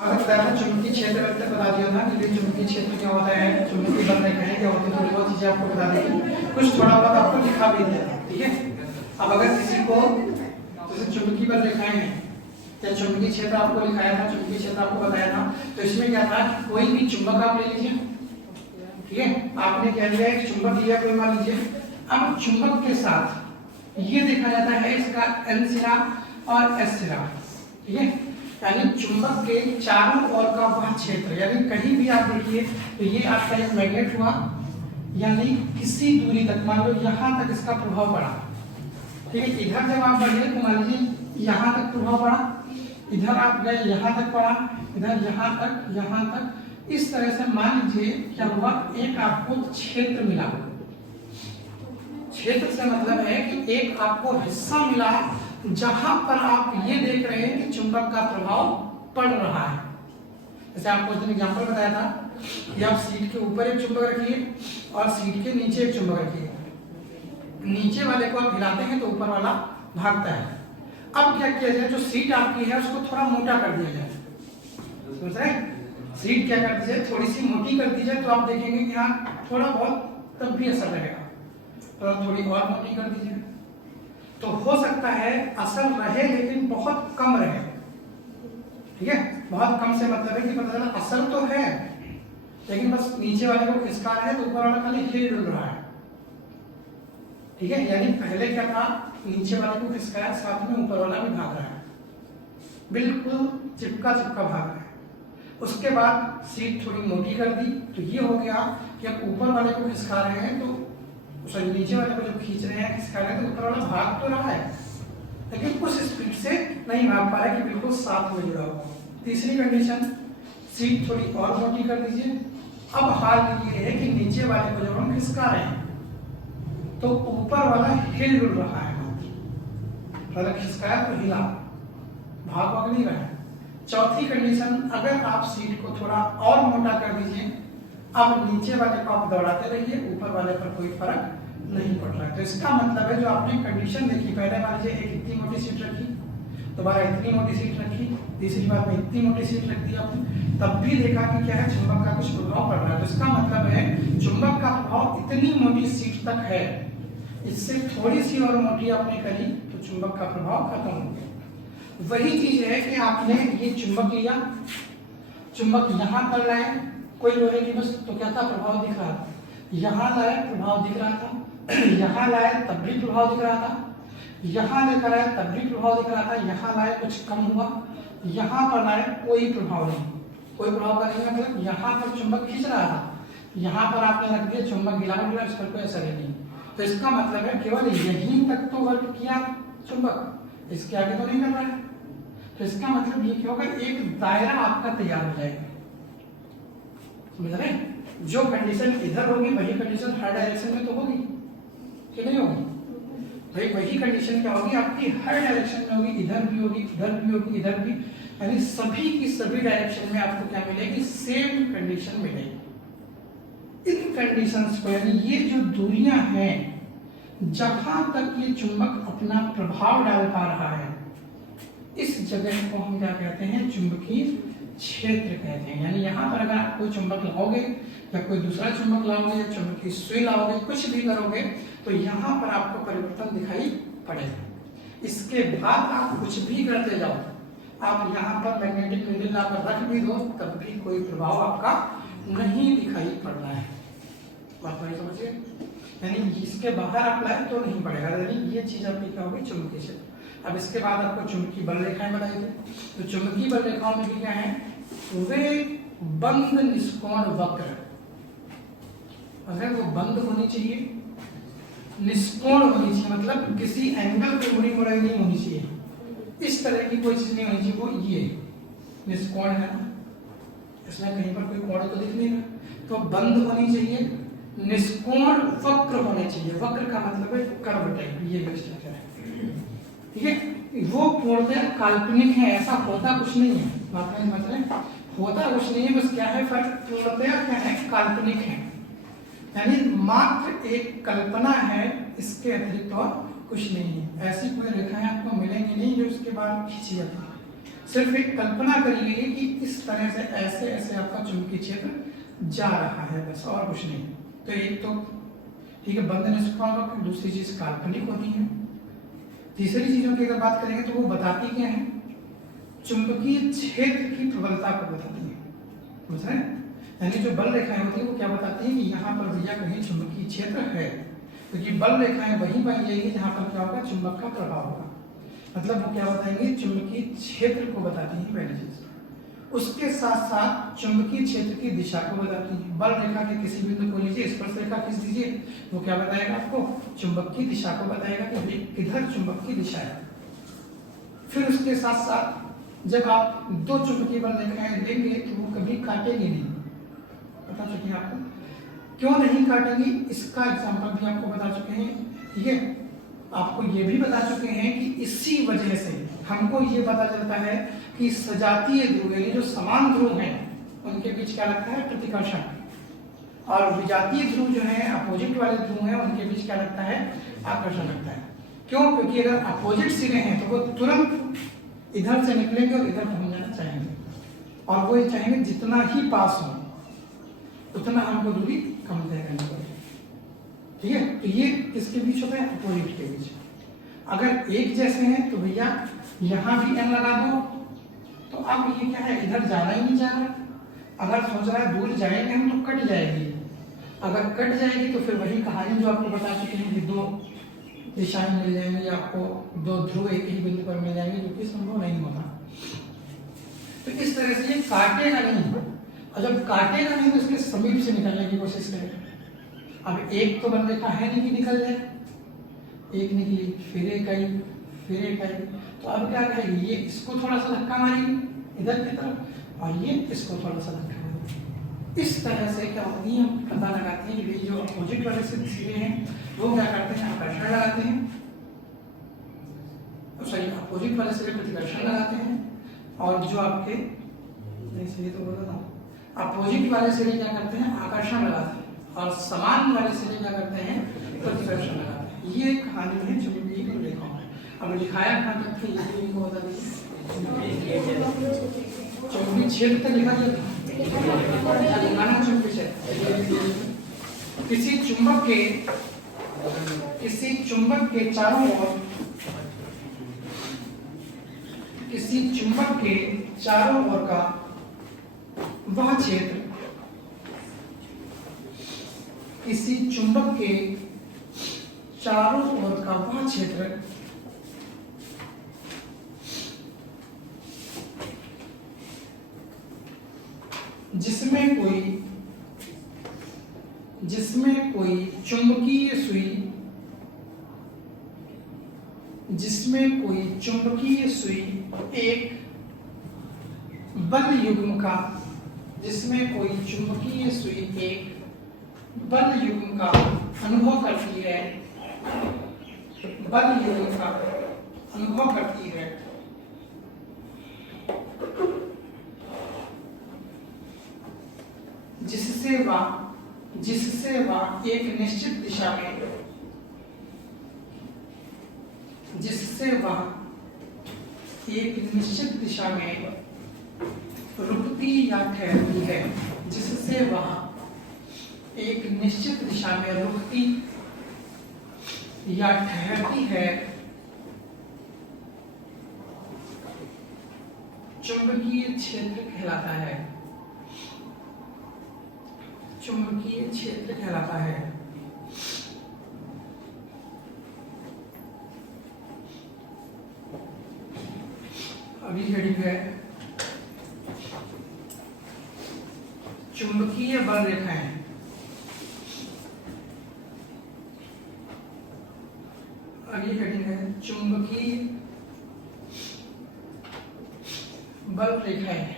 चुंबकीय क्षेत्र में बता दिया था कि चुंबकीय क्षेत्र क्या होता है, चुंबकीय बल रेखाएं क्या होती है, थोड़ी बहुत चीजें आपको बता देंगे, कुछ थोड़ा बहुत आपको लिखा भी दिया था। ठीक है, अब अगर किसी को जैसे चुंबकीय बल रेखाएं हैं या चुंबकीय क्षेत्र आपको लिखाया था, चुंबकीय क्षेत्र आपको बताया था, तो इसमें क्या था कि कोई भी चुंबक आप ले लीजिए। ठीक है, आपने क्या लिया, एक चुंबक लिया कोई, मान लीजिए। अब चुंबक के साथ ये देखा जाता है इसका N सिरा और S सिरा। ठीक है, यानी चुंबक के चारों ओर का वह क्षेत्र, यानी कहीं भी आप देखिए तो ये आपका एक मैग्नेट हुआ, यानी किसी दूरी तक, मान लो यहाँ तक इसका प्रभाव पड़ा। ठीक है, इधर जब आप बढ़े तो मान लीजिए यहाँ तक प्रभाव पड़ा, इधर आप गए यहाँ तक पड़ा, इधर यहाँ तक, इस तरह से मान लीजिए क्या हुआ, एक आपको क्षेत्र मिला। क्षेत्र से मतलब है कि एक आपको हिस्सा मिला जहां पर आप ये देख रहे हैं कि चुंबक का प्रभाव पड़ रहा है। जैसे आपको एक एग्जांपल बताया था कि आप सीट के ऊपर एक चुंबक रखिए और सीट के नीचे एक चुंबक रखिए, नीचे वाले को आप हिलाते हैं तो ऊपर वाला भागता है। अब क्या किया जाए, जो सीट आपकी है उसको थोड़ा मोटा कर दिया जाए। समझ रहे हैं, सीट क्या कर दी जाए, थोड़ी सी मोटी कर दी जाए, तो आप देखेंगे कि हाँ थोड़ा बहुत तब भी असर रहेगा। तो थोड़ी और मोटी कर दीजिए तो हो सकता है असर रहे लेकिन बहुत कम रहे। ठीक है, बहुत कम से मतलब है कि पता चला असर तो है लेकिन बस नीचे वाले को खिसका रहे तो ऊपर वाला खाली हिल डुल रहा है। ठीक है, यानी पहले क्या था, नीचे वाले को खिसकाया, साथ में ऊपर वाला भी भाग रहा है, बिल्कुल चिपका चिपका भाग रहा है। उसके बाद सीट थोड़ी मोटी कर दी तो ये हो गया कि अब ऊपर वाले को खिसका रहे हैं तो नीचे वाले को जब खींच रहे हैं, खिसका रहे हैं, तो ऊपर वाला भाग तो रहा है लेकिन उस स्पीड से नहीं भाग पा रहा है कि बिल्कुल साथ में जुड़ा हुआ। तीसरी कंडीशन, सीट थोड़ी और मोटी कर दीजिए। अब हाल ये है कि नीचे वाले को जब हम खिसका रहे हैं तो ऊपर वाला हिल डुल रहा है, मतलब खिसकाया तो हिला, भाग नहीं रहा है। चौथी कंडीशन, अगर आप सीट को थोड़ा और मोटा कर दीजिए, अब नीचे वाले को आप दौड़ाते रहिए, ऊपर वाले पर कोई फर्क नहीं पड़ रहा है। तो इसका मतलब है जो आपने कंडीशन देखी, पहले मान लीजिए एक इतनी मोटी सीट रखी, दोबारा इतनी मोटी सीट रखी, तीसरी बार में इतनी मोटी सीट रख दी आपने, तब भी देखा कि क्या है, चुंबक का कुछ प्रभाव पड़ रहा है। तो इसका मतलब है चुंबक का प्रभाव इतनी मोटी सीट तक है, इससे थोड़ी सी और मोटी आपने करी तो चुंबक का प्रभाव खत्म हो गया। वही चीज है कि आपने ये चुंबक लिया, चुंबक यहाँ पर लाए, कोई लोहे की बस, तो क्या था, प्रभाव दिख रहा था, यहाँ लाए प्रभाव दिख रहा था, यहाँ लाए तब भी प्रभाव दिख रहा था, यहाँ लेकर आए तब भी प्रभाव दिख रहा था, यहाँ लाए कुछ कम हुआ, यहाँ पर लाए कोई प्रभाव नहीं, कोई प्रभाव का नहीं मतलब यहाँ पर चुंबक खींच रहा था, यहाँ पर आपने रख दिया चुंबक गिला उगला, इस पर कोई असर ही नहीं। तो इसका मतलब है केवल यहीं तक तो वर्क किया चुंबक, इसके आगे तो नहीं कर रहा है। तो इसका मतलब ये क्या होगा, एक दायरा आपका तैयार हो जाएगा। समझ रहे हैं, जो कंडीशन इधर होगी वही कंडीशन हर डायरेक्शन में तो होगी कि नहीं होगी भाई, वही कंडीशन क्या होगी आपकी हर डायरेक्शन में होगी, इधर भी होगी, इधर भी होगी, इधर भी, यानी सभी की सभी डायरेक्शन में आपको क्या मिलेगी, सेम कंडीशन मिलेगी। इन कंडीशंस को, यानी ये जो दूरियां हैं जहां तक ये चुंबक अपना प्रभाव डाल पा रहा है, इस जगह को हम क्या कहते हैं, चुंबकीय क्षेत्र कहते हैं। यानी यहाँ पर अगर आप कोई चुंबक लगाओगे या कोई दूसरा चुंबक लाओगे या चुंबकीय सुई लाओगे, कुछ भी करोगे तो यहाँ पर आपको परिवर्तन दिखाई पड़ेगा। इसके बाद आप कुछ भी करते जाओ, आप यहाँ पर मैग्नेटिक नीडल लाकर रख भी दो तब भी कोई प्रभाव आपका नहीं दिखाई पड़ रहा है। बात नहीं समझिए, यानी इसके बाहर आप लाए तो नहीं पड़ेगा, यानी ये चीज आपकी क्या होगी, चुंबकीय क्षेत्र। अब इसके बाद आपको चुंबकीय बल रेखाएं बताई थी, तो चुंबकीय बल रेखाओं में भी क्या है, वे बंद निष्कोण वक्र, अगर वो बंद होनी चाहिए, निष्कोण होनी चाहिए, मतलब किसी एंगल पे मुड़ी मुड़ाई नहीं होनी चाहिए, इस तरह की कोई चीज नहीं होनी चाहिए। वो ये निष्कोण है ना, इसमें कहीं पर कोई कोण तो दिख नहीं रहा, तो बंद होनी चाहिए, निष्कोण वक्र होने चाहिए। वक्र का मतलब है कर्व टाइप, ये स्ट्रक्चर है। ठीक है, वो पूर्णतः काल्पनिक है, ऐसा होता कुछ नहीं है। बात में समझ रहे हैं, होता कुछ नहीं है, बस क्या है फर्क, पूर्णतः क्या है, काल्पनिक है, यानी मात्र एक कल्पना है, इसके अतिरिक्त और कुछ नहीं है। ऐसी कोई रेखाएं आपको मिलेंगी नहीं जो इसके बाद खींची जाती है। सिर्फ एक कल्पना करिए कि इस तरह से ऐसे ऐसे आपका चुंबकीय क्षेत्र जा रहा है, बस और कुछ नहीं। तो एक तो ठीक है बंद निष्क्रिय, दूसरी चीज काल्पनिक होती है। तीसरी चीजों की अगर बात करेंगे तो वो बताती क्या है, चुंबकीय क्षेत्र की प्रबलता को बताती है, समझ रहे हैं? यानी जो बल रेखाएं होती है वो क्या बताती है कि यहाँ पर भैया कहीं चुंबकीय क्षेत्र है, क्योंकि बल रेखाएं वहीं पाई जाएगी जहाँ पर क्या होगा, चुंबक का प्रभाव होगा। मतलब वो क्या बताएंगे, चुंबकीय क्षेत्र को बताती है पहली चीज। उसके साथ साथ चुंबकीय क्षेत्र की दिशा को बताती है। बल रेखा के किसी बिंदु को लीजिए, स्पर्श रेखा खींच दीजिए, वो क्या बताएगा आपको, चुंबक की दिशा को बताएगा कि किधर चुंबक की दिशा है। फिर उसके साथ साथ जब आप दो चुंबकीय बल रेखाएं देंगे तो वो कभी काटेंगे नहीं, बता चुके हैं आपको क्यों नहीं काटेंगी, इसका एग्जांपल भी आपको बता चुके हैं। ठीक है, आपको ये भी बता चुके हैं कि इसी वजह से हमको ये पता चलता है कि सजातीय ध्रुव यानी जो समान ध्रुव हैं उनके बीच क्या लगता है, प्रतिकर्षण, और विजातीय ध्रुव जो है अपोजिट वाले ध्रुव हैं उनके बीच क्या लगता है, आकर्षण लगता है। क्यों, क्योंकि अगर अपोजिट सिरे हैं तो वो तुरंत इधर से निकलेंगे और इधर पहुंच जाना चाहेंगे, और वो ये चाहेंगे जितना ही पास हो उतना हमको दूरी कम तय करनी पड़ेगी। ठीक है, तो ये किसके बीच होता है, अपोजिट के बीच। अगर एक जैसे हैं तो भैया यहाँ भी n लगा दो, तो अब ये क्या है, इधर जाना ही नहीं चाह रहा। अगर सोच रहा है दूर जाएंगे हम तो कट जाएगी, अगर कट जाएगी तो फिर वही कहानी जो आपको बता चुके हैं कि दो दिशाएं मिल जाएंगी आपको, दो ध्रुव एक ही बिंदु पर मिल जाएंगे, जो कि संभव नहीं होता। तो इस तरह से ये काटेगा नहीं, और जब काटेगा नहीं तो इसके समीप से निकलने की कोशिश करेगा। अब एक तो बल रेखा है नहीं कि निकल जाए, एक निकली फिर एक आई फिर एक आई, तो अब क्या करेगी, ये इसको थोड़ा सा धक्का मारेगी इधर की तरफ और ये इसको थोड़ा सा धक्का मारेगी। इस तरह से क्या होती है, हम पता लगाते हैं कि जो अपोजिट वाले सिरे हैं वो क्या करते हैं, आकर्षण लगाते हैं, सॉरी अपोजिट वाले सिरे प्रतिकर्षण लगाते हैं, और जो आपके इसलिए तो बोला था अपोजिट वाले सिरे क्या करते हैं, आकर्षण लगाते हैं, और समान वाले सिरे क्या करते हैं, प्रतिकर्षण लगाते हैं। ये कहानी है चुंबकीय रेखाओं में। अब लिखाया कहाँ तक थे ये भी बता दीजिए, चुंबकीय क्षेत्र तक लिखा जाता है, लिखाना चुंबकीय क्षेत्र। किसी चुंबक के चारों ओर, किसी चुंबक के चारों ओर का वह क्षेत्र, किसी चुंबक के चारों ओर का वह क्षेत्र जिसमें कोई चुंबकीय सुई एक बल युग्म का, जिसमें कोई चुंबकीय सुई एक बल युग्म का अनुभव करती है, बल युग्म का अनुभव करती है, जिससे वह एक निश्चित दिशा में, रुकती या ठहरती है, जिससे वह एक निश्चित दिशा में रुकती या ठहरती है, चुंबकीय क्षेत्र कहलाता है, चुंबकीय क्षेत्र कहलाता है। अभी हेडिंग है चुंबकीय बल रेखाएं। अगली हेडिंग है चुंबकीय बल रेखाएं।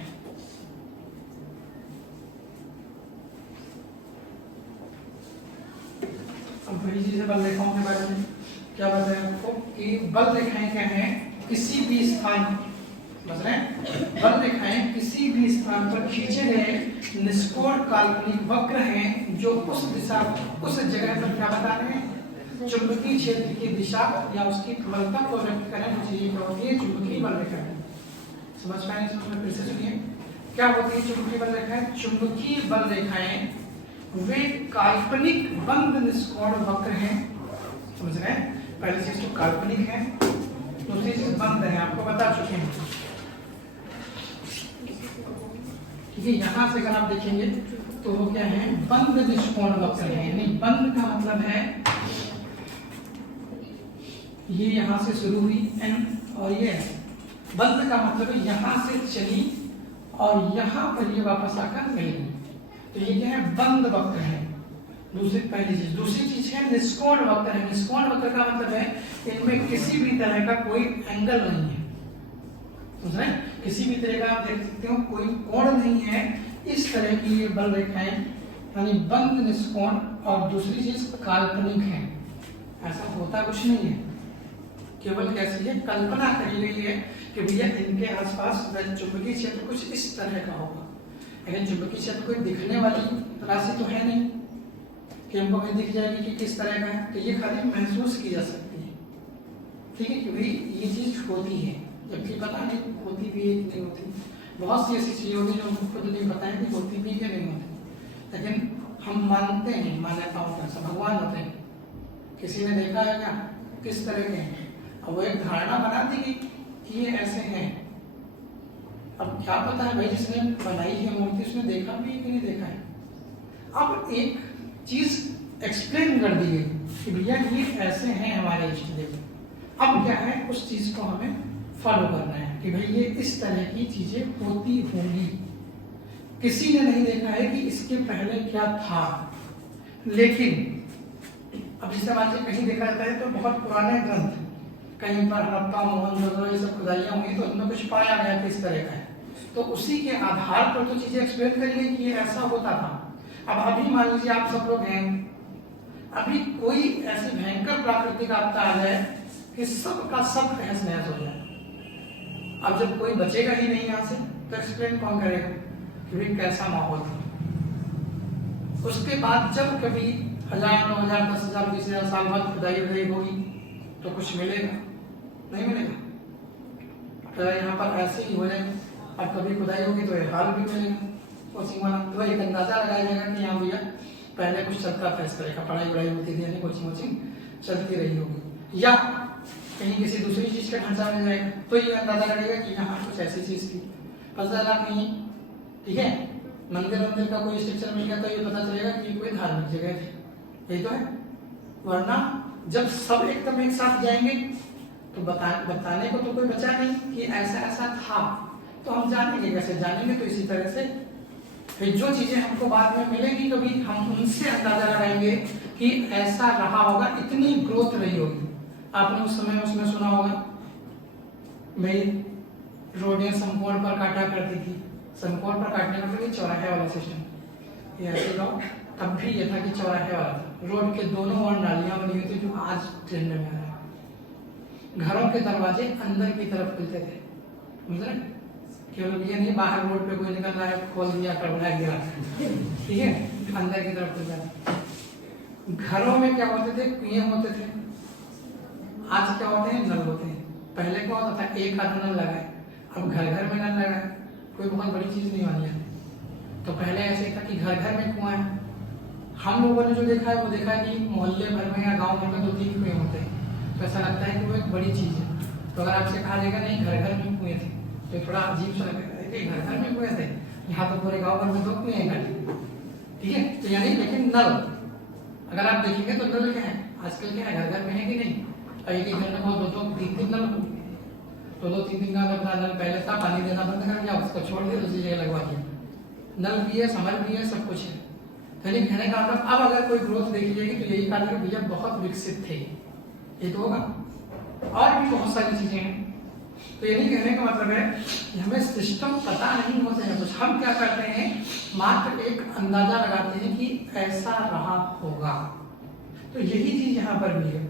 अब वही चीज बल रेखाओं के बारे में क्या बताया आपको कि बल रेखाएं क्या है, किसी भी स्थान, समझ रहे हैं, बल रेखाएं किसी भी स्थान पर खींचे गए निष्कोण काल्पनिक वक्र हैं जो उस दिशा, उस जगह पर क्या बता रहे हैं, चुंबकीय क्षेत्र की दिशा या उसकी प्रबलता को व्यक्त करें, वो चीजें क्या होती है, चुंबकीय बल रेखाएं। समझ पाए नहीं समझ में? फिर से सुनिए, क्या होती है चुंबकीय बल रेखाएं? चुंबकीय बल रेखाएं वे काल्पनिक बंद निष्कोण वक्र हैं। समझ रहे हैं? पहली चीज तो काल्पनिक है, दूसरी चीज बंद है, आपको बता चुके हैं। ठीक है, यहां से अगर आप देखेंगे तो वो क्या है? बंद निष्कोण वक्र है। यानी बंद का मतलब है ये यहां से शुरू हुई एन, और ये बंद का मतलब यहां से चली और यहां पर ये वापस आकर मिलेगी। तो ये क्या है? बंद वक्र है। पहली चीज। दूसरी चीज है निष्कोण वक्र है। निष्कोण वक्र का मतलब है इनमें किसी भी तरह का कोई एंगल नहीं है। समझ रहे हैं? किसी भी तरह का आप देख सकते हो कोई कोण नहीं है। इस तरह की ये बल रेखाएं यानी बंद निष्कोण, और दूसरी चीज काल्पनिक है। ऐसा होता कुछ नहीं है, केवल कैसी है? कल्पना करी गई है कि भैया इनके आसपास चुंबकीय क्षेत्र कुछ इस तरह का होगा। लेकिन चुंबकीय क्षेत्र कोई दिखने वाली राशि तो है नहीं कि हमको कहीं दिख जाएगी कि किस तरह का है। तो ये खाली महसूस की जा सकती है। ठीक है, क्योंकि ये चीज होती है, जबकि पता नहीं होती भी है कि नहीं होती। बहुत सी ऐसी चीजें होती है जो हमको खुद नहीं पता है कि होती भी है नहीं होती, लेकिन हम मानते हैं मान्यताओं का। सब भगवान होते हैं, किसी ने देखा है क्या किस तरह के हैं, अब वो एक धारणा बना दी गई कि ये ऐसे हैं। अब क्या पता है भाई जिसने बनाई है मूर्ति उसने देखा भी है कि नहीं देखा है। अब एक चीज एक्सप्लेन कर दी गई कि भैया ये ऐसे हैं हमारे इष्ट देव। अब क्या है? उस चीज को हमें फॉलो करना है कि भाई ये इस तरह की चीजें होती होंगी। किसी ने नहीं देखा है कि इसके पहले क्या था, लेकिन अब जैसे मान लीजिए कहीं देखा जाता है तो बहुत पुराने ग्रंथ, कहीं पर हड़प्पा मोहनजोदड़ो ये सब खुदाइयां हुई तो उनमें कुछ पाया गया कि इस तरह का है, तो उसी के आधार पर तो चीजें एक्सप्लेन करी गई कि ये ऐसा होता था। अब अभी मान लीजिए आप सब लोग हैं, अभी कोई ऐसी भयंकर प्राकृतिक आपदा आ जाए कि सब का सब तहस नहस हो जाए। अब जब कोई बचेगा ही नहीं यहाँ से तो एक्सप्लेन कौन करेगा कि भाई कैसा माहौल था। उसके बाद जब कभी 1000, 9000, 10,000, 20,000 साल बाद खुदाई उदाई होगी तो कुछ मिलेगा? नहीं मिलेगा। तो यहाँ पर ऐसे ही हो जाए। अब कभी खुदाई होगी तो ये हाल भी मिलेगा कोचिंग वाला। तो एक अंदाजा लगाया जाएगा कि यहाँ भैया पहले कुछ चलता था इस तरह का, पढ़ाई वढ़ाई होती थी, यानी कोचिंग वोचिंग चलती रही होगी, या कहीं किसी दूसरी चीज का ढांचा मिल जाएगा तो ये अंदाजा लगेगा कि यहाँ कुछ ऐसी चीज थी। पता चला नहीं, ठीक है, मंदिर का कोई स्ट्रक्चर मिल गया तो ये पता चलेगा कि कोई धार्मिक जगह थी। यही तो है। वरना जब सब एकदम एक साथ जाएंगे तो बताने को तो कोई बचा नहीं कि ऐसा ऐसा था, तो हम जानेंगे कैसे? जानेंगे तो इसी तरह से फिर जो चीजें हमको बाद में मिलेंगी कभी हम उनसे अंदाजा लगाएंगे कि ऐसा रहा होगा, इतनी ग्रोथ रही होगी। आपने उस समय उसमें सुना होगा भाई रोडें समकोण पर काटा करती थी। समकोण पर काटने का मतलब चौराहे वाला सिस्टम। ये ऐसे गाँव तब भी ये था कि चौराहे वाला था, रोड के दोनों ओर नालियां बनी हुई थी जो आज ट्रेंड में आ रहा है। घरों के दरवाजे अंदर की तरफ खुलते थे, समझ रहे? केवल ये नहीं बाहर रोड पे कोई निकल रहा है खोल दिया कर बढ़ा गिरा, ठीक है, अंदर की तरफ खुल जाता। घरों में क्या होते थे? कुएं होते थे। आज क्या होते हैं? नल होते हैं। पहले क्या होता था? एक आध नल लगाए, अब घर घर में नल लगाए। कोई बहुत बड़ी चीज नहीं मानी जाती। तो पहले ऐसे था कि घर घर में कुआं है। हम लोगों ने जो देखा है वो देखा है कि मोहल्ले भर में या गांव भर में 2-3 कुएं होते हैं, तो ऐसा लगता है कि वो एक बड़ी चीज है। तो अगर आपसे कहा जाएगा नहीं घर घर में कुएं थे तो थोड़ा अजीब सा लगेगा कि घर घर में कुएं थे, यहाँ तो पूरे गाँव भर में 2 कुएं हैं, ठीक है। तो यानी लेकिन नल अगर आप देखेंगे तो नल क्या है? आजकल क्या है? घर घर में है कि नहीं? एक ही घर में बहुत 2-3 नल, 2-3 का अपना नल पहले था, पानी देना बंद कर दिया, उसको छोड़ दिया, दूसरी जगह लगवा दिया। नल भी है, समर भी है, सब कुछ है। यानी कहने का मतलब अब अगर कोई ग्रोथ देखी जाएगी तो यही कहा भैया बहुत विकसित थे, ये तो होगा। और भी बहुत सारी चीजें हैं। तो यही कहने का मतलब है कि हमें सिस्टम पता नहीं होता है कुछ, हम क्या करते हैं मात्र एक अंदाजा लगाते हैं कि ऐसा रहा होगा। तो यही चीज यहाँ पर भी है,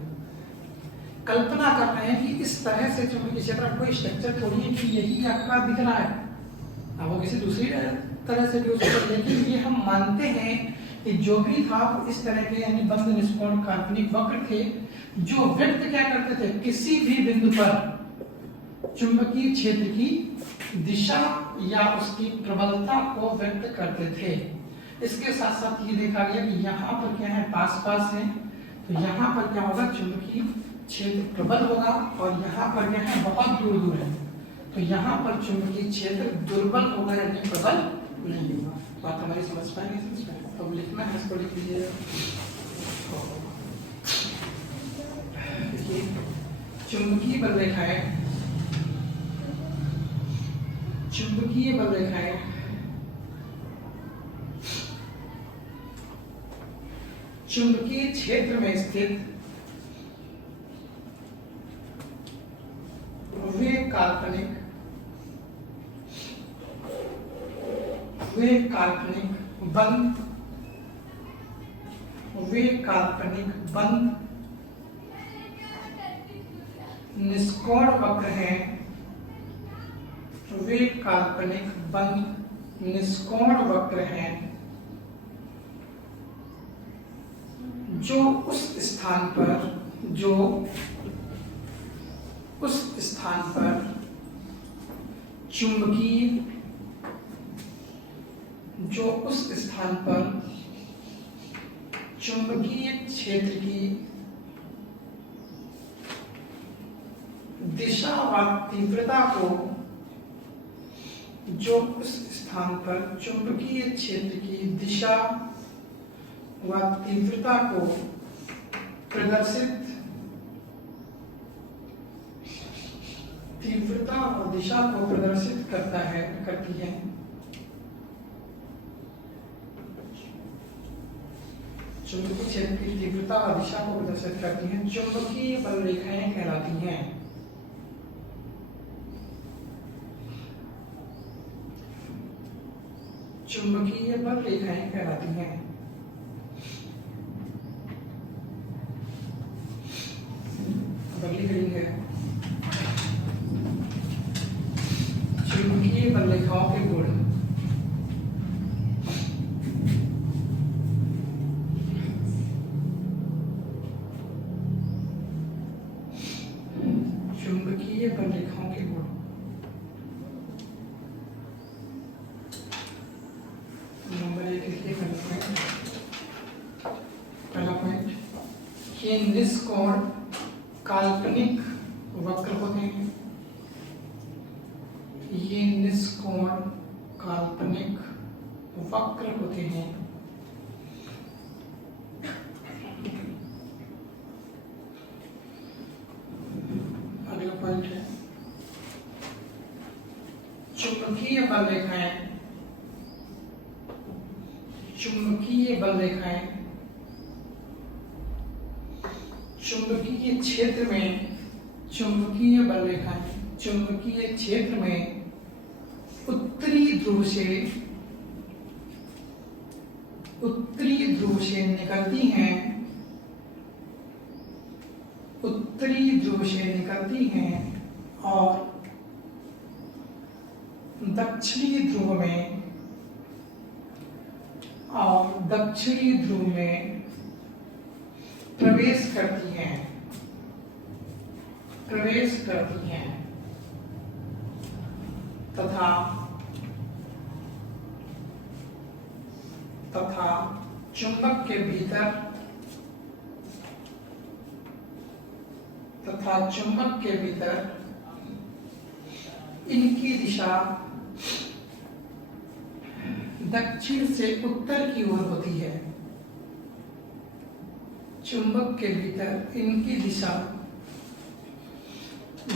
कल्पना कर रहे हैं कि इस तरह से चुंबकीय क्षेत्र में कोई स्ट्रक्चर थोड़ी है कि यही आपका दिख रहा है। अब वो किसी दूसरी तरह से भी हो सकता है, लेकिन ये हम मानते हैं कि जो भी था वो इस तरह के यानी बंद निष्कोण काल्पनिक वक्र थे जो व्यक्त क्या करते थे? किसी भी बिंदु पर चुंबकीय क्षेत्र की दिशा या उसकी प्रबलता को व्यक्त करते थे। इसके साथ साथ ये देखा गया कि यहाँ पर क्या है, पास पास है, तो यहाँ पर क्या होगा, चुंबकीय क्षेत्र प्रबल होगा, और यहाँ पर क्या है, बहुत दूर दूर है, तो यहाँ पर चुंबकीय क्षेत्र दुर्बल होगा, यानी प्रबल नहीं होगा। बात हमारी समझ पाएंगे? अब लिखना है, इसको लिख लीजिए। चुंबकीय बल रेखाएं, चुंबकीय बल रेखाएं चुंबकीय क्षेत्र में स्थित वे काल्पनिक बंद निष्कोण वक्र हैं। वे काल्पनिक बंद निष्कोण वक्र हैं जो उस स्थान पर चुंबकीय क्षेत्र की दिशा व तीव्रता को चुंबकीय क्षेत्र की दिशा व तीव्रता को प्रदर्शित करती है। चुंबकीय क्षेत्र की तीव्रता व दिशा को प्रदर्शित करती हैं, चुंबकीय बल रेखाएं कहलाती हैं। चुंबकीय बल रेखाएं कहलाती हैं। अगली हेडिंग है चुंबकीय बल रेखाओं के गुण। चुंबकीय बल रेखाओं के गुण। नंबर 1 लिखिए। पहला पॉइंट, ये निष्कोण काल्पनिक वक्र होते हैं। ये निष्कोण काल्पनिक वक्र होते हैं। अगला पॉइंट है चुंबकीय बल रेखाएं चुंबकीय क्षेत्र में चुंबकीय बल रेखाएं चुंबकीय क्षेत्र में उत्तरी ध्रुव से निकलती हैं। उत्तरी ध्रुव से निकलती हैं और दक्षिणी ध्रुव में प्रवेश करती हैं तथा चुंबक के भीतर इनकी दिशा दक्षिण से उत्तर की ओर होती है। चुंबक के भीतर इनकी दिशा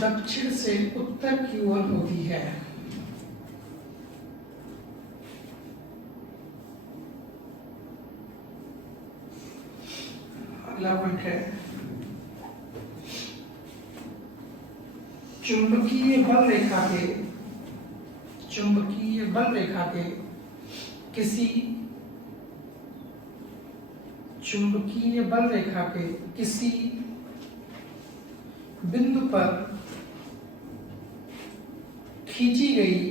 दक्षिण से उत्तर की ओर होती है। अगला पॉइंट है चुंबकीय बल रेखा के किसी बिंदु पर खींची गई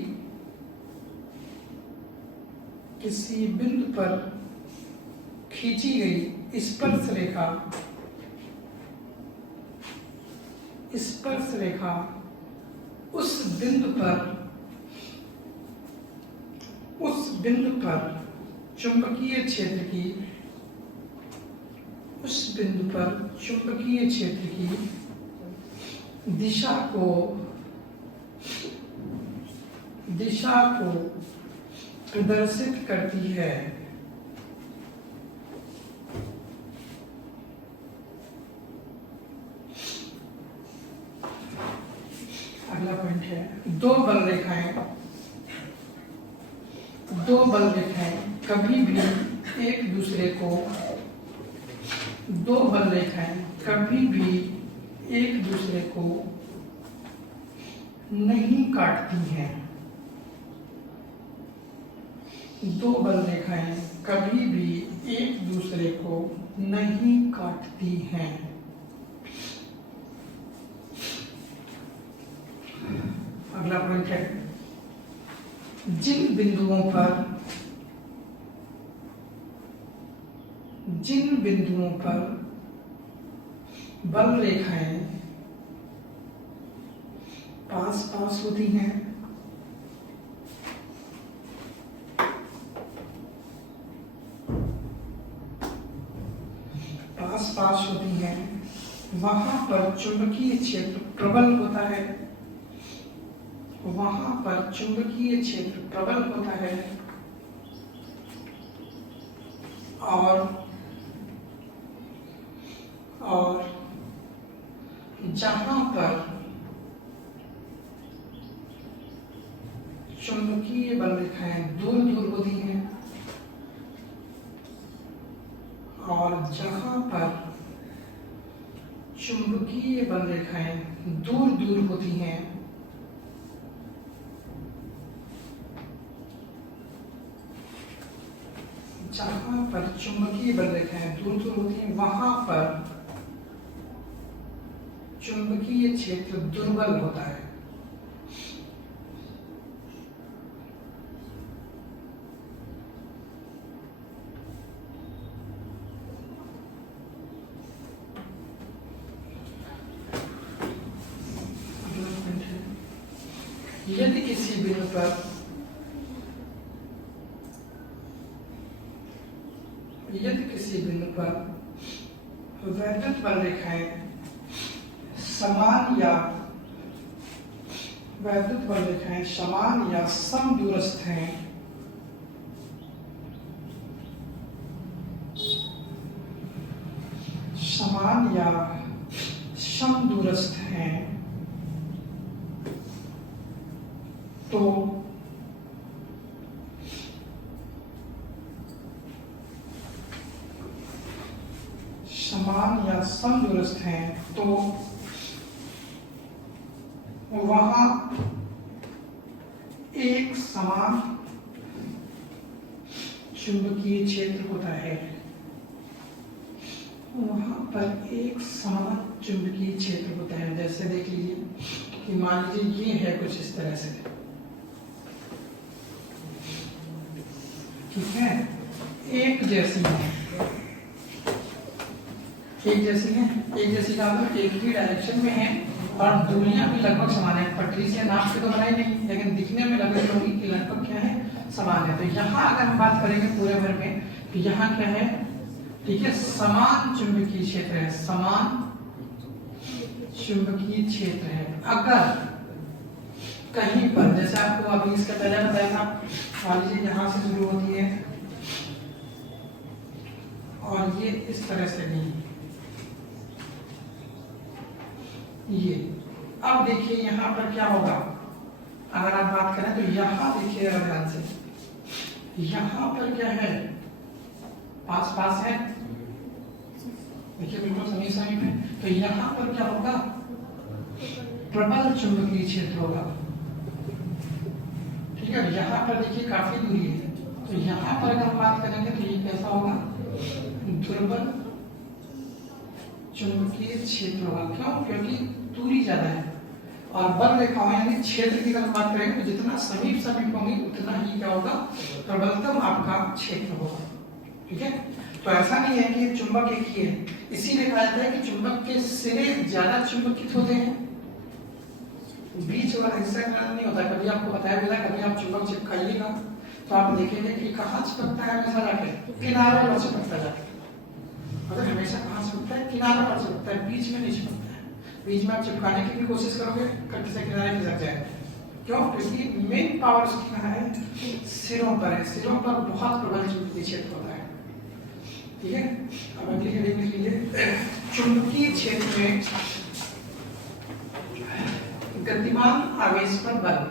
स्पर्श रेखा बिंदु पर चुंबकीय क्षेत्र की दिशा को प्रदर्शित करती है। अगला पॉइंट है दो बल रेखाएं कभी भी एक दूसरे को नहीं काटती हैं। दो बल रेखाएं कभी भी एक दूसरे को नहीं काटती हैं। अगला पॉइंट है जिन बिंदुओं पर बल रेखाएं पास होती हैं, वहां पर चुंबकीय क्षेत्र प्रबल होता है। और जहां पर चुंबकीय बल रेखाएं दूर होती हैं और जहां पर चुंबकीय बल रेखाएं दूर होती हैं वहां पर चुंबकीय क्षेत्र दुर्बल होता है। यदि किसी बिंदु पर वैद्युत बल रेखाएं समान या समदूरस्थ हैं, तो वहां एक समान चुंबकीय क्षेत्र होता है। जैसे देख लीजिए कि मान लीजिए ये है कुछ इस तरह से, ठीक है, एक जैसी का मतलब एक ही डायरेक्शन में है और दूरियां भी लगभग समान है। पटरी से नाप के तो बनाई नहीं, लेकिन दिखने में लगभग क्या है, समान है। तो यहाँ अगर हम बात करेंगे पूरे भर में, तो यहाँ क्या है, ठीक है, समान चुंबकीय क्षेत्र है। अगर कहीं पर, जैसे आपको अभी इसका पहले बताया था, मान लीजिए यहाँ से शुरू होती है और ये इस तरह से नहीं, ये अब देखिए यहाँ पर क्या होगा। अगर आप बात करें तो यहाँ देखिए ध्यान से, यहाँ पर क्या है, पास है, देखिए बिल्कुल समीप है। तो यहाँ पर क्या होगा, प्रबल चुंबकीय क्षेत्र होगा, ठीक है। यहाँ पर देखिए काफी दूरी है, तो यहाँ पर अगर हम बात करेंगे तो ये कैसा होगा, दुर्बल चुंबकीय क्षेत्र होगा। क्यों? क्योंकि दूरी ज्यादा है। और बल रेखाओं यानी क्षेत्र की अगर बात करेंगे तो जितना समीप होंगी उतना ही क्या होगा, प्रबलतम आपका क्षेत्र होगा, ठीक है। तो ऐसा नहीं है कि चुंबक एक ही है, इसीलिए कहा जाता है कि चुंबक के सिरे ज्यादा चुंबकित होते हैं, बीच वाला हिस्सा किनारा नहीं होता। कभी आपको बताया भी ना, कभी आप चुंबक चिपकाइएगा तो आप देखेंगे कि कहाँ चिपकता है हमेशा जाके, किनारे पर चिपकता जाके। अगर हमेशा कहाँ चिपकता है, किनारे पर चिपकता है, बीच में नहीं चिपकता है। बीच में आप चिपकाने की भी कोशिश करोगे, कट से किनारे खिसक जाएगा। क्यों? क्योंकि मेन पावर उसकी कहाँ है, सिरों पर है। सिरों पर बहुत प्रबल चुंबकीय क्षेत्र होता है। ठीक है, अब अगली हेडिंग लिख लीजिए, चुंबकीय क्षेत्र में गतिमान आवेश पर बल।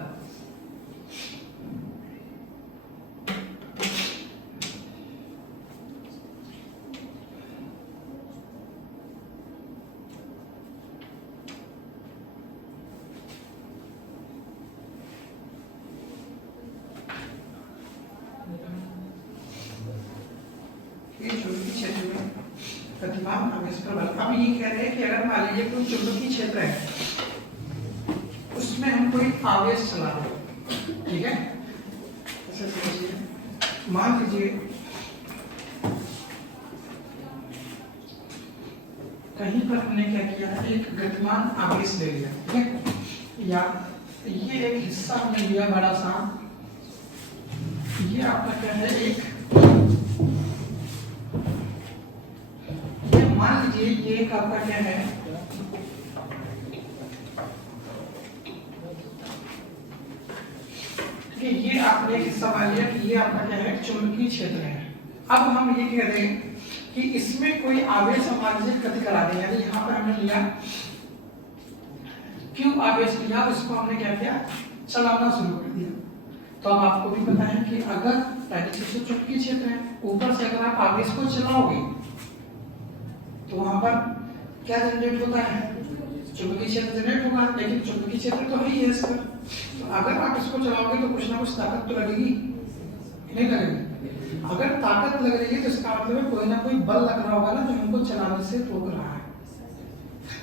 चुंबकीय क्षेत्र में गतिमान आवेश पर बल। अब ये कह रहे हैं कि अगर मान लीजिए कोई चुंबकीय क्षेत्र है, उसमें हम कोई आवेश चला रहे हैं, ठीक है, ऐसे समझिए, मान लीजिए कहीं पर हमने क्या किया, एक गतिमान आवेश ले लिया, ठीक है, या ये एक हिस्सा हमने लिया बड़ा सा, ये आपका क्या है, एक, ये मान लीजिए ये एक आपका क्या है, ये आपने एक हिस्सा मान लिया कि ये आपका क्या है, चुंबकीय क्षेत्र है। अब हम ये कह रहे हैं कि इसमें कोई आवेश हम मान लीजिए गति करा दें, यानी यहाँ पर हमने लिया क्यों आवेश लिया, उसको हमने क्या किया, चलाना शुरू कर दिया। तो अब आपको भी पता है कि अगर पहले चुंबकीय क्षेत्र है, ऊपर से अगर आप आवेश को चलाओगे तो वहां पर क्या जनरेट होता है, चुंबकीय क्षेत्र जनरेट होगा, लेकिन चुंबकीय क्षेत्र तो है ही है इस पर। तो अगर आप इसको चलाओगे तो कुछ ना कुछ ताकत तो लगेगी, नहीं लगेगी। अगर ताकत लग रही है तो इसका मतलब है कोई ना कोई बल लग रहा होगा ना, जो हमको चलाने से रोक रहा है।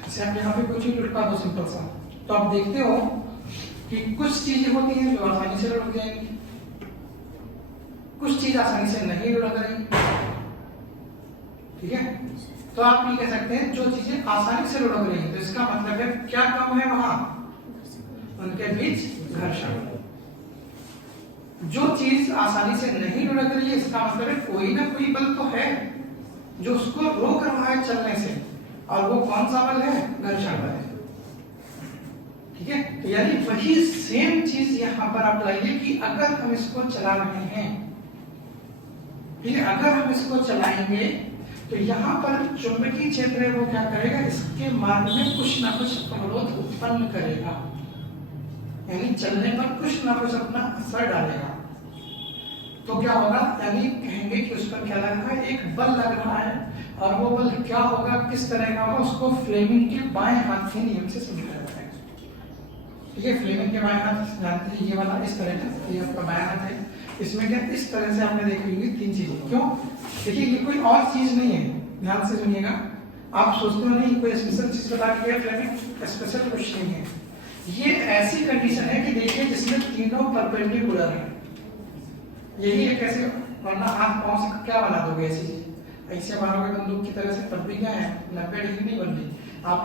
जैसे आप यहाँ पे कुछ ही लुढ़का दो सिंपल सा, तो आप देखते हो कि कुछ चीजें होती हैं जो आसानी से लुढ़क जाएंगी, कुछ चीज आसानी से नहीं लुढ़क रही, ठीक है। तो आप ये कह सकते हैं जो चीजें आसानी से लुढ़क रही हैं, तो इसका मतलब है क्या कम है वहां, उनके बीच घर्षण। जो चीज आसानी से नहीं लुढ़क रही है, इसका मतलब है कोई ना कोई बल तो है जो उसको रोक रहा है चलने से, और वो कौन सा बल है, घर्षण बल है, ठीक है। तो यानी वही सेम चीज यहां पर आप लाइए कि अगर हम इसको चला रहे हैं, ठीक है, अगर हम इसको चलाएंगे तो यहाँ पर चुंबकीय क्षेत्र है वो क्या करेगा, इसके मार्ग में कुछ ना कुछ अवरोध उत्पन्न करेगा, यानी चलने पर कुछ ना कुछ अपना असर डालेगा। तो क्या होगा, यानी कहेंगे कि उस पर क्या लग रहा है, एक बल लग रहा है, और वो बल क्या होगा, किस तरह का होगा, उसको फ्लेमिंग के बाएं हाथ के नियम से समझाया जाता है। ठीक है, फ्लेमिंग के बाएं हाथ जानते हैं, ये वाला इस तरह का, ये आपका बाएं हाथ है, इसमें क्या इस तरह से आपने देखी होंगी तीन चीजें। क्यों, देखिए ये कोई और चीज नहीं है, ध्यान से सुनिएगा। आप सोचते हो नहीं कोई स्पेशल चीज बता के फ्लेमिंग, स्पेशल कुछ नहीं है। ये ऐसी कंडीशन है कि देखिए जिसमें तीनों परपेंडिकुलर है, यही एक ऐसे, वरना आप पाँव से क्या बना दोगे ऐसी चीज, ऐसे मारोगे बंदूक की तरह से, तब भी क्या है 90 डिग्री नहीं बन रही। आप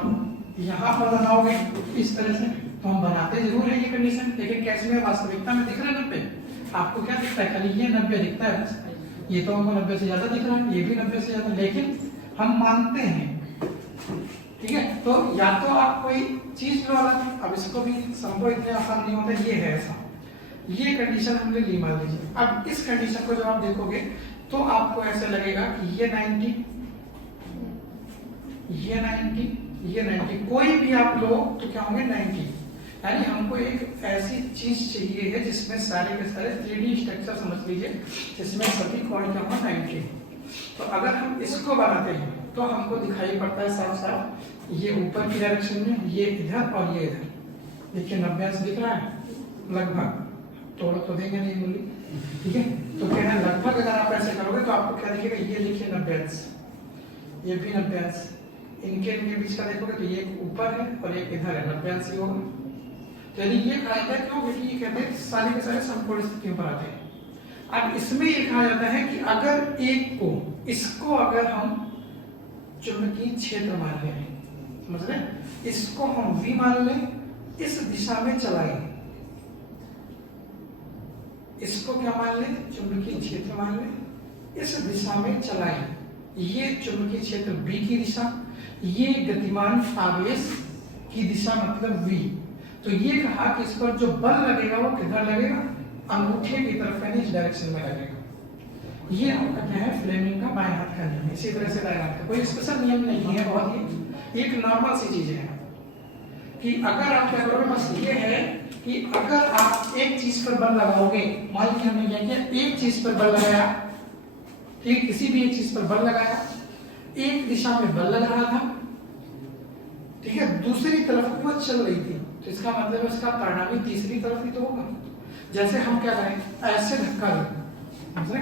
यहाँ पर बनाओगे इस तरह से, तो हम बनाते जरूर है ये कंडीशन, लेकिन कैसे में वास्तविकता में दिख रहा है 90, आपको क्या दिखता है, खाली ये 90 दिखता है, ये तो हमको 90 से ज्यादा दिख रहा है, ये भी 90 से ज्यादा, लेकिन हम मानते हैं, ठीक है। तो या तो आप कोई चीज लो अलग, अब इसको भी संभव इतने आसान नहीं होता, ये है ऐसा, ये कंडीशन हमने ली मान लीजिए। अब इस कंडीशन को जब आप देखोगे तो आपको ऐसा लगेगा कि ये 90, ये 90, ये 90, कोई भी आप लो तो क्या होंगे 90, यानी हमको एक ऐसी चीज चाहिए है जिसमें सारे के सारे 3D स्ट्रक्चर समझ लीजिए, जिसमें सभी पॉइंट क्या होगा 90। तो अगर हम इसको बनाते हैं तो हमको दिखाई पड़ता है साफ साफ, ये ऊपर की डायरेक्शन में, ये इधर और ये इधर, देखिए 90 दिख रहा है लगभग, थोड़ा तो देंगे नहीं मूल्य, ठीक है। तो क्या है, लगभग अगर आप ऐसे करोगे तो आपको क्या दिखेगा, ये देखिए 90, ये भी 90, इनके बीच का देखोगे तो ये ऊपर है और एक इधर है, 90 ही होगा। तो यदि ये कहा जाता है क्यों, क्योंकि ये कहते हैं सारे के सारे समकोण स्थितियों पर आते हैं। अब इसमें ये कहा जाता है कि अगर एक को, इसको अगर हम चुंबकीय क्षेत्र मान लें, समझ रहे, इसको हम V मान लें इस दिशा में चलाएं। इसको क्या मान लें, चुंबकीय क्षेत्र मान लें, इस दिशा में चलाएं। ये चुंबकीय क्षेत्र B की दिशा, ये गतिमान आवेश की दिशा मतलब V। तो ये कहा कि इस पर जो बल लगेगा वो किधर लगेगा, अंगूठे की तरफ यानी इस डायरेक्शन में लगेगा। ये आपका क्या है, फ्लेमिंग का बाएं हाथ का नियम। इसी तरह से दाएं हाथ का कोई स्पेशल नियम नहीं है, बहुत ही एक नॉर्मल सी चीजें हैं कि अगर आप क्या करोगे, बस ये है कि अगर आप एक चीज पर बल लगाओगे, मान लीजिए हमने क्या किया, एक चीज पर बल लगाया, ठीक, किसी भी एक चीज पर बल लगाया, एक दिशा में बल लग रहा था, ठीक है, दूसरी तरफ वो चल रही थी, तो इसका मतलब है इसका परिणामी तीसरी तरफ ही तो होगा। जैसे हम क्या करें, ऐसे धक्का दें,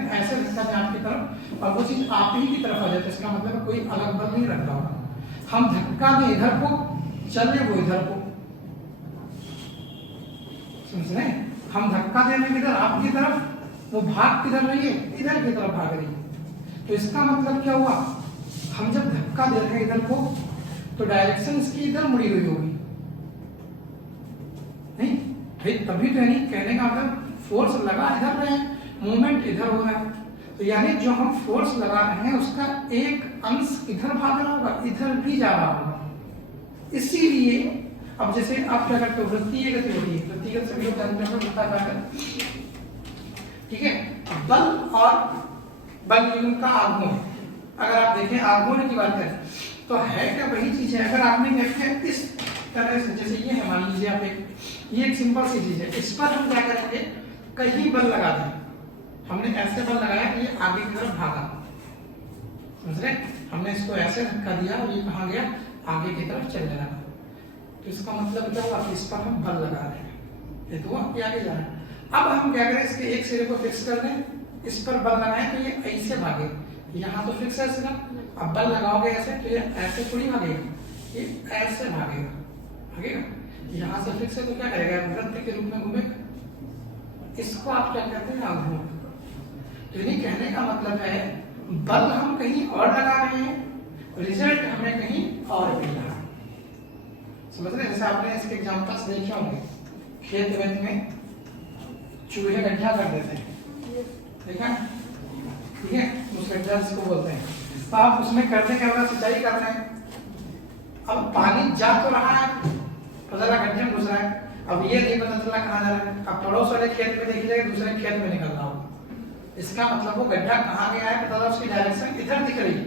ऐसे धक्का दें आपकी तरफ और वो चीज आप ही की तरफ आ जाए, तो इसका मतलब कोई अलग बल नहीं रख रहा होगा। हम धक्का दें इधर को, चले वो इधर को, समझ रहे हैं, हम धक्का दे रहे हैं किधर, आपकी तरफ, वो भाग किधर रही है, इधर की तरफ भाग रही है। तो इसका मतलब क्या हुआ, हम जब धक्का दे रहे हैं इधर को तो डायरेक्शन इसकी इधर मुड़ी हुई होगी, नहीं भाई, तभी तो यानी कहने का मतलब फोर्स लगा इधर रहे हैं, मूवमेंट इधर हो रहा है, तो यानी जो हम फोर्स लगा रहे हैं उसका एक अंश इधर भाग रहा होगा, इधर भी जा रहा होगा। इसीलिए अब जैसे आप क्या करते हो, वृत्तीय गति होती है, वृत्तीय गति से भी लोग जानते हैं वृत्ताकार, ठीक है, बल और बल युग्म का आघूर्ण। अगर आप देखें आघूर्ण की बात करें तो है क्या, वही चीज है। अगर आपने देखे इस तरह से, जैसे ये है, मान लीजिए आप ये एक सिंपल सी चीज है, इस पर हम क्या करेंगे, कहीं बल लगा दें, हमने ऐसे बल लगाया कि ये आगे की तरफ भागा, समझ रहे, हमने इसको ऐसे धक्का दिया और ये कहाँ गया, आगे की तरफ चलने लगा, तो इसका मतलब क्या हुआ कि इस पर हम बल लगा रहे हैं, ये तो ये आगे जा रहा है। अब हम क्या करें, इसके एक सिरे को फिक्स कर दें, इस पर बल लगाएं तो ये ऐसे भागे, यहाँ तो फिक्स है सिरा, अब बल लगाओगे ऐसे तो ये ऐसे थोड़ी भागेगा, ये ऐसे भागेगा, भागेगा, यहाँ से फिक्स है तो क्या करेगा, वृत्त के रूप में घूमेगा, इसको आप क्या कहते हैं, आघूर्ण। तो ये कहने का मतलब है बल हम कहीं और लगा रहे हैं, रिजल्ट हमें कहीं और मिल रहा है, समझ रहे। जैसे आपने इसके एग्जांपल्स देखे होंगे, खेत वेत में चूहे गड्ढा कर देते हैं, देखा, ठीक है, उस गड्ढा जिसको बोलते हैं, तो आप उसमें करते क्या होगा, सिंचाई कर रहे हैं, अब पानी जा तो रहा है, पता चला गड्ढे में घुस रहा है, अब ये नहीं पता चला कहाँ जा रहा है, अब पड़ोस वाले खेत में देखिए दूसरे खेत में निकल रहा होगा, इसका मतलब वो गड्ढा कहाँ गया है, पता चला उसकी डायरेक्शन इधर दिख रही है,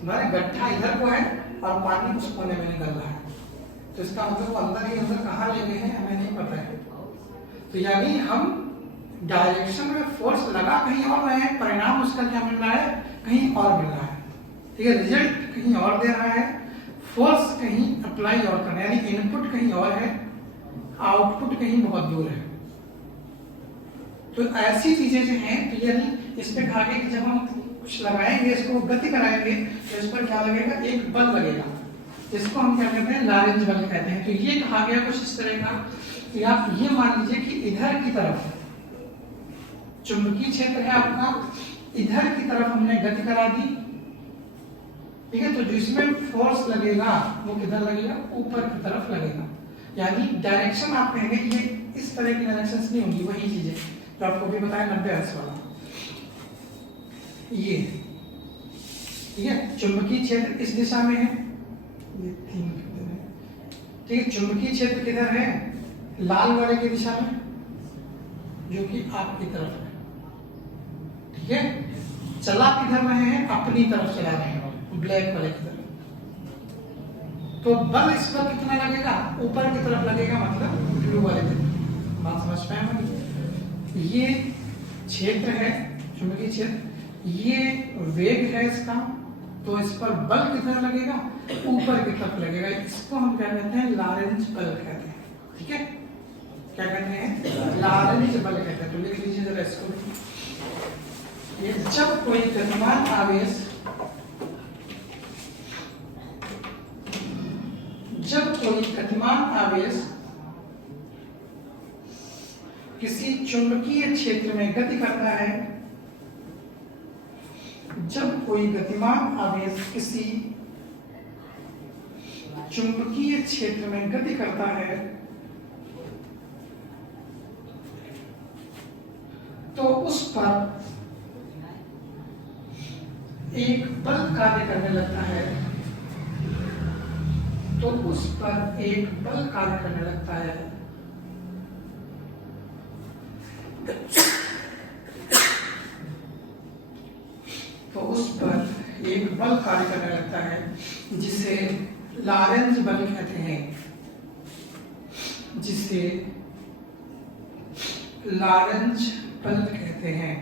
तुम्हारे गड्ढा इधर को है और पानी उस कोने में निकल रहा है, तो इसका मतलब वो अंदर ही अंदर कहाँ ले गए हैं हमें नहीं पता है। तो यानी हम डायरेक्शन में फोर्स लगा कहीं और रहे हैं, परिणाम उसका क्या मिल रहा है, कहीं और मिल रहा है, ठीक है, रिजल्ट कहीं और दे रहा है, फोर्स कहीं अप्लाई और करना, यानी इनपुट कहीं और है, आउटपुट कहीं बहुत दूर है। तो ऐसी चीजें जो हैं, तो यानी इस पे कहा गया कि जब हम कुछ लगाएंगे, इसको गति कराएंगे, तो इस पर क्या लगेगा, एक बल लगेगा, इसको हम क्या कहते हैं, लारेंज बल कहते हैं। तो ये कहा गया कुछ इस तरह का कि आप ये मान लीजिए कि इधर की तरफ चुंबकीय क्षेत्र है आपका, इधर की तरफ हमने गति करा दी, ठीक है, तो जिसमें फोर्स लगेगा वो किधर लगेगा, ऊपर की तरफ लगेगा, यानी डायरेक्शन आप कहेंगे ये इस तरह की डायरेक्शंस नहीं होंगी, वही चीजें तो आपको भी बताया 90 हर्ट्ज वाला, ये ठीक है, चुंबकीय क्षेत्र इस दिशा में है, ये तीन ठीक है, चुंबकीय क्षेत्र किधर है, लाल वाले की दिशा में, जो कि आपकी तरफ है, ठीक है, चला किधर रहे हैं, अपनी तरफ चला रहे हैं, ब्लैक वाले की तरफ, तो बल इस पर कितना लगेगा, ऊपर की तरफ लगेगा, मतलब ब्लू वाले की तरफ, बात समझ पाए हम। ये क्षेत्र है चुंबकीय क्षेत्र, ये वेग है इसका, तो इस पर बल कितना लगेगा, ऊपर की तरफ लगेगा, इसको हम क्या कहते हैं, लारेंज बल कहते हैं, ठीक है, क्या कहते हैं, लारेंज बल कहते हैं। तो लिख लीजिए जरा इसको, ये जब कोई गतिमान आवेश, जब कोई गतिमान आवेश किसी चुंबकीय क्षेत्र में गति करता है, जब कोई गतिमान आवेश किसी चुंबकीय क्षेत्र में गति करता है तो उस पर एक बल कार्य करने लगता है, तो उस पर एक बल कार्य करने लगता है। तो उस पर एक बल कार्य करने लगता है जिसे लॉरेंज बल कहते हैं, जिसे लॉरेंज बल कहते हैं।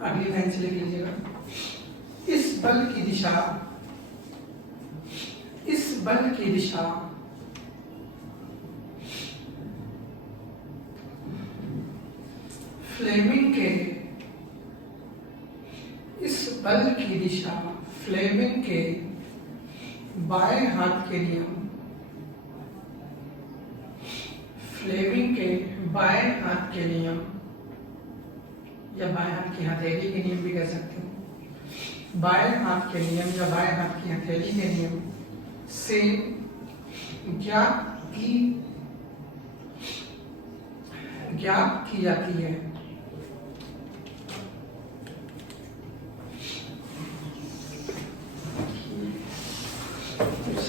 अगली लाइन से लिख लीजिएगा। इस बल की दिशा फ्लेमिंग के बाएं हाथ के नियम, फ्लेमिंग के बाएं हाथ के नियम या बाएं हाथ की हथेली के नियम भी कह सकते हो, बाएं हाथ के नियम या बाएं हाथ की हथेली के नियम से ज्ञात की जाती है।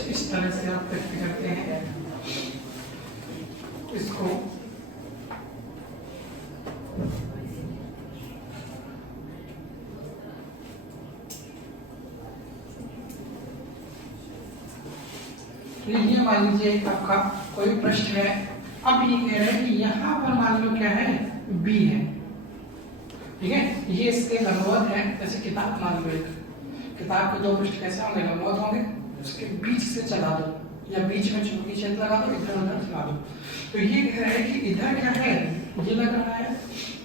इस तरह से आप व्यक्त करते हैं इसको। मान लीजिए आपका कोई प्रश्न है, अब ये कह रहे हैं कि यहाँ पर मान लो क्या है, बी है, ठीक है, ये इसके लंबवत है। जैसे किताब मान लो, एक किताब के दो पृष्ठ कैसे होंगे, लंबवत होंगे, उसके बीच से चला दो या बीच में चुंबकीय क्षेत्र लगा दो, इधर उधर चला दो। तो ये कह रहे हैं कि इधर क्या है, ये लग रहा है,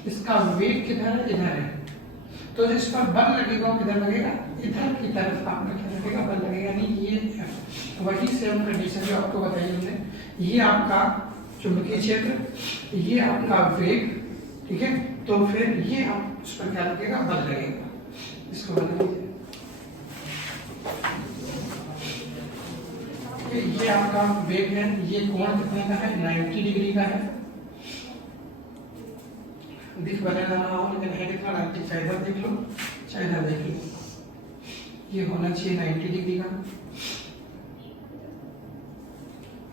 इसका वेग किधर है, इधर है, तो जिस पर बल लगेगा वो किधर लगेगा, इधर की तरफ आपका क्या लगेगा, बल लगेगा। नहीं ये वही सेम कंडीशन जो आपको बताई हमने, ये आपका चुंबकीय क्षेत्र, ये आपका वेग, ठीक है, तो फिर ये आप उस पर क्या लगेगा, बल लगेगा। इसको बदल लीजिए, ये आपका वेग है, ये कोण कितने का है, 90 डिग्री का है। दिख बदलना ना हो, लेकिन है कितना 90, चाहे इधर देख लो चाहे इधर देख लो, ये होना चाहिए 90 डिग्री का।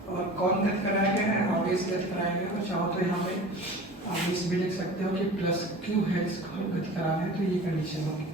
और कौन गत कराया गया है, ऑब्वियस गत कराया गया, तो चाहो तो यहाँ पे आप इस भी लिख सकते हो कि प्लस क्यू है, इसको गति कराना है, तो ये कंडीशन होगी।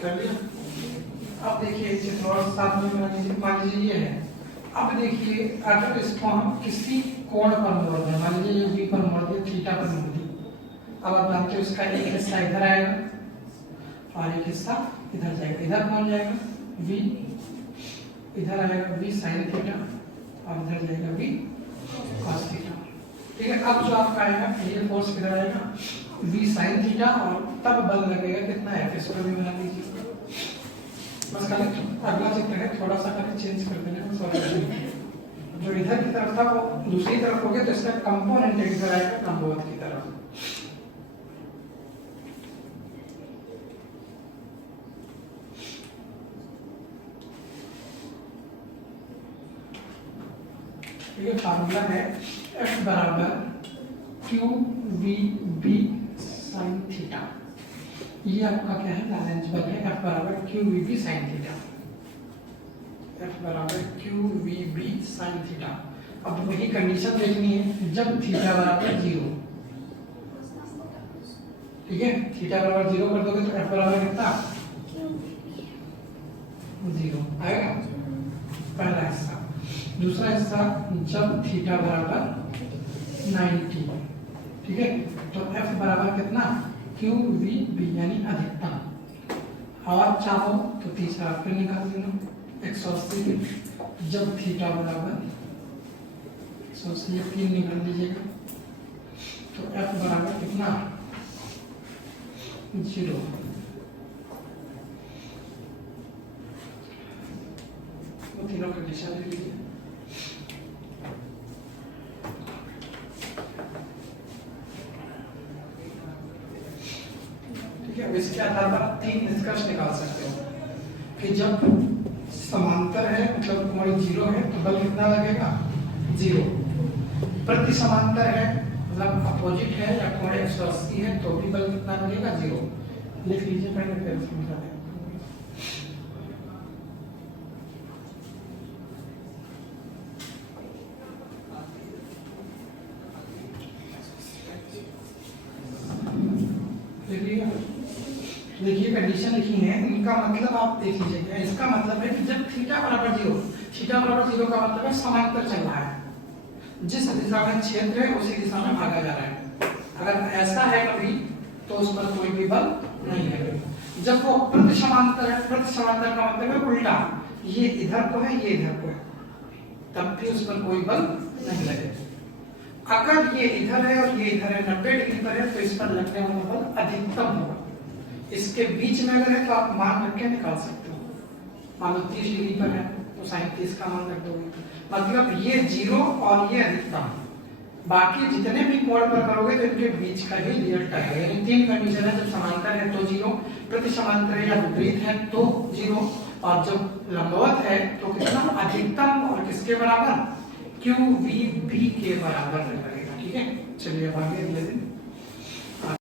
कर लिया। अब देखिए इसे थोड़ा साथ में मान लीजिए ये है। अब देखिए अगर इसको हम किसी कोण पर मोड़ दें, मान लीजिए ये बी पर मोड़ दिया, थीटा पर मोड़ दिया, अब आप जानते हो इसका एक हिस्सा इधर आएगा और एक हिस्सा इधर जाएगा। इधर कौन जाएगा, v, इधर आएगा v sin थीटा और इधर जाएगा v cos थीटा, ठीक है। अब जो आपका आएगा ये फोर्स किधर आएगा, v sin थीटा, और तब बल लगेगा कितना है, इस पर भी बना लीजिए। बस अगला चित्र है, थोड़ा सा करके चेंज कर देना, जो इधर की तरफ था वो दूसरी तरफ हो गया, तो इसका कंपोनेंट इधर आएगा लंबवत की तरफ। ये फार्मूला है F बराबर Q V B sine theta, ये आपका क्या है, लॉरेंज बल है। F बराबर Q V B sine theta, F बराबर Q V B sine theta. अब वही कंडीशन देखनी है जब थीटा बराबर 0, ठीक है, थीटा बराबर 0 कर दोगे तो F बराबर कितना, 0 आएगा, पहला हिस्सा। दूसरा हिस्सा जब थीटा बराबर 90, ठीक है, तो F बराबर कितना, क्यू वी बी यानी अधिकतम। और चाहो तो तीसरा फिर निकाल देना 180, जब थीटा बराबर 180, 3 निकाल दीजिएगा, तो F बराबर कितना 0। वो तीनों कंडीशन लिख लीजिए। ठीक है, इसके आधार पर आप 3 निष्कर्ष निकाल सकते हो कि जब समांतर है मतलब कोण 0 है तो बल कितना लगेगा 0। प्रति समांतर है मतलब अपोजिट है या कोण 180 है तो भी बल कितना लगेगा 0। लिख लीजिए पहले फिर समझा दें। देखिए कंडीशन लिखी है, इनका मतलब आप देख लीजिएगा। इसका मतलब है कि जब थीटा बराबर 0, थीटा बराबर 0 का मतलब है समांतर चल रहा है, जिस दिशा में क्षेत्र है उसी दिशा में भागा जा रहा है। अगर ऐसा है कभी तो उस पर कोई भी बल नहीं है। जब वो प्रति समांतर है, प्रति समांतर का मतलब है उल्टा, ये इधर को है ये इधर को है, तब भी उस पर कोई बल नहीं लगेगा। अगर ये इधर है और ये इधर है 90 डिग्री पर है तो इस पर लगने वाला बल अधिकतम होगा। इसके बीच में अगर है तो आप मान रख के निकाल सकते हो। मान लो 30 डिग्री पर है तो sin 30 का मान रख दोगे, मतलब ये 0 और ये अधिकतम, बाकी जितने भी कोण पर करोगे तो इनके बीच का ही रिजल्ट आएगा। यानी 3 कंडीशन है, जब समांतर है तो 0, प्रति समांतर है या विपरीत है तो 0, और जब लंबवत है तो कितना अधिकतम और किसके बराबर QVB के बराबर लगेगा। ठीक है, चलिए अब आगे अगले दिन